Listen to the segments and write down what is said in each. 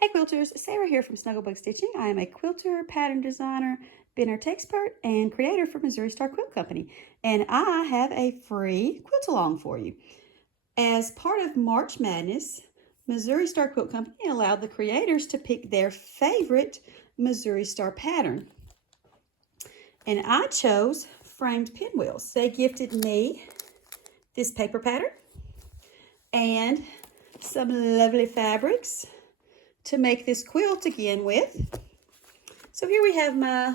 Hey quilters, Sarah here from Snugglebug Stitching. I am a quilter, pattern designer, bin art expert, and creator for Missouri Star Quilt Company. And I have a free quilt along for you. As part of March Madness, Missouri Star Quilt Company allowed the creators to pick their favorite Missouri Star pattern. And I chose framed pinwheels. They gifted me this paper pattern and some lovely fabrics to make this quilt again with. So here we have my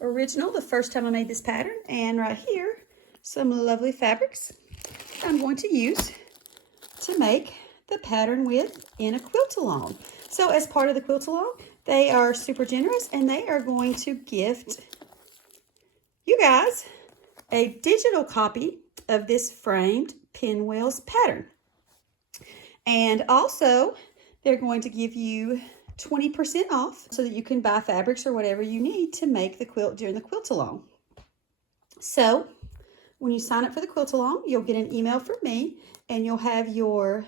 original, the first time I made this pattern, and right here, some lovely fabrics I'm going to use to make the pattern with in a quilt along. So as part of the quilt along, they are super generous and they are going to gift you guys a digital copy of this framed pinwheels pattern. And also, they're going to give you 20% off so that you can buy fabrics or whatever you need to make the quilt during the quilt along. So when you sign up for the quilt along, you'll get an email from me and you'll have your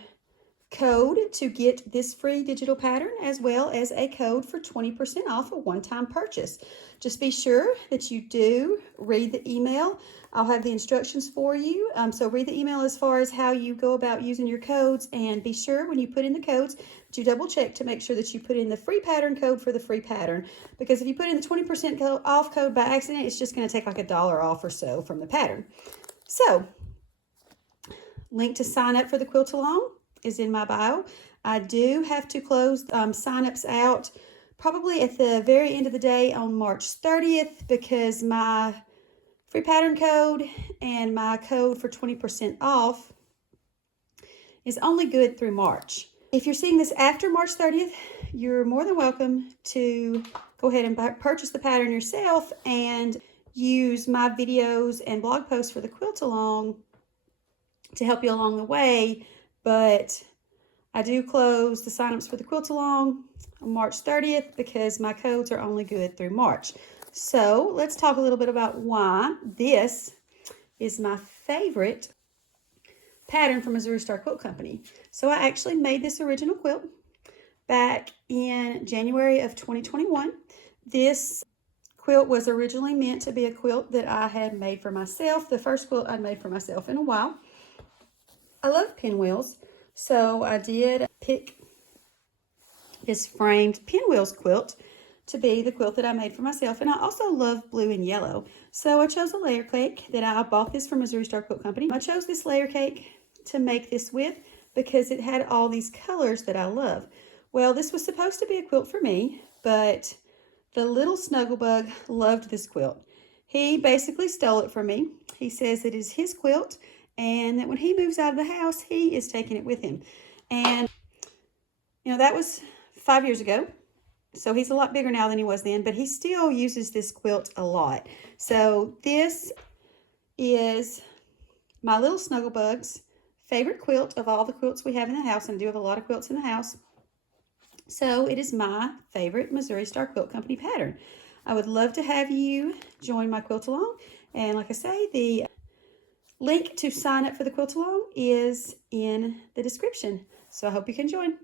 code to get this free digital pattern as well as a code for 20% off a one-time purchase. Just be sure that you do read the email. I'll have the instructions for you. So read the email as far as how you go about using your codes, and be sure when you put in the codes that you double check to make sure that you put in the free pattern code for the free pattern, because if you put in the 20% off code by accident, it's just going to take like $1 off or so from the pattern. So link to sign up for the quilt along is in my bio. I do have to close signups out probably at the very end of the day on March 30th because my free pattern code and my code for 20% off is only good through March. If you're seeing this after March 30th, you're more than welcome to go ahead and purchase the pattern yourself and use my videos and blog posts for the quilt along to help you along the way. But I do close the signups for the quilt along on March 30th because my codes are only good through March. So let's talk a little bit about why this is my favorite pattern from Missouri Star Quilt Company. So I actually made this original quilt back in January of 2021. This quilt was originally meant to be a quilt that I had made for myself, the first quilt I'd made for myself in a while. I love pinwheels, so I did pick this framed pinwheels quilt to be the quilt that I made for myself. And I also love blue and yellow. So I chose a layer cake that I bought this from Missouri Star Quilt Company. I chose this layer cake to make this with because it had all these colors that I love. Well, this was supposed to be a quilt for me, but the little Snugglebug loved this quilt. He basically stole it from me. He says it is his quilt and that when he moves out of the house, he is taking it with him. And, you know, that was 5 years ago. So he's a lot bigger now than he was then, but he still uses this quilt a lot. So this is my little Snugglebug's favorite quilt of all the quilts we have in the house, and I do have a lot of quilts in the house. So it is my favorite Missouri Star Quilt Company pattern. I would love to have you join my quilt along. And like I say, the link to sign up for the quilt along is in the description. So I hope you can join.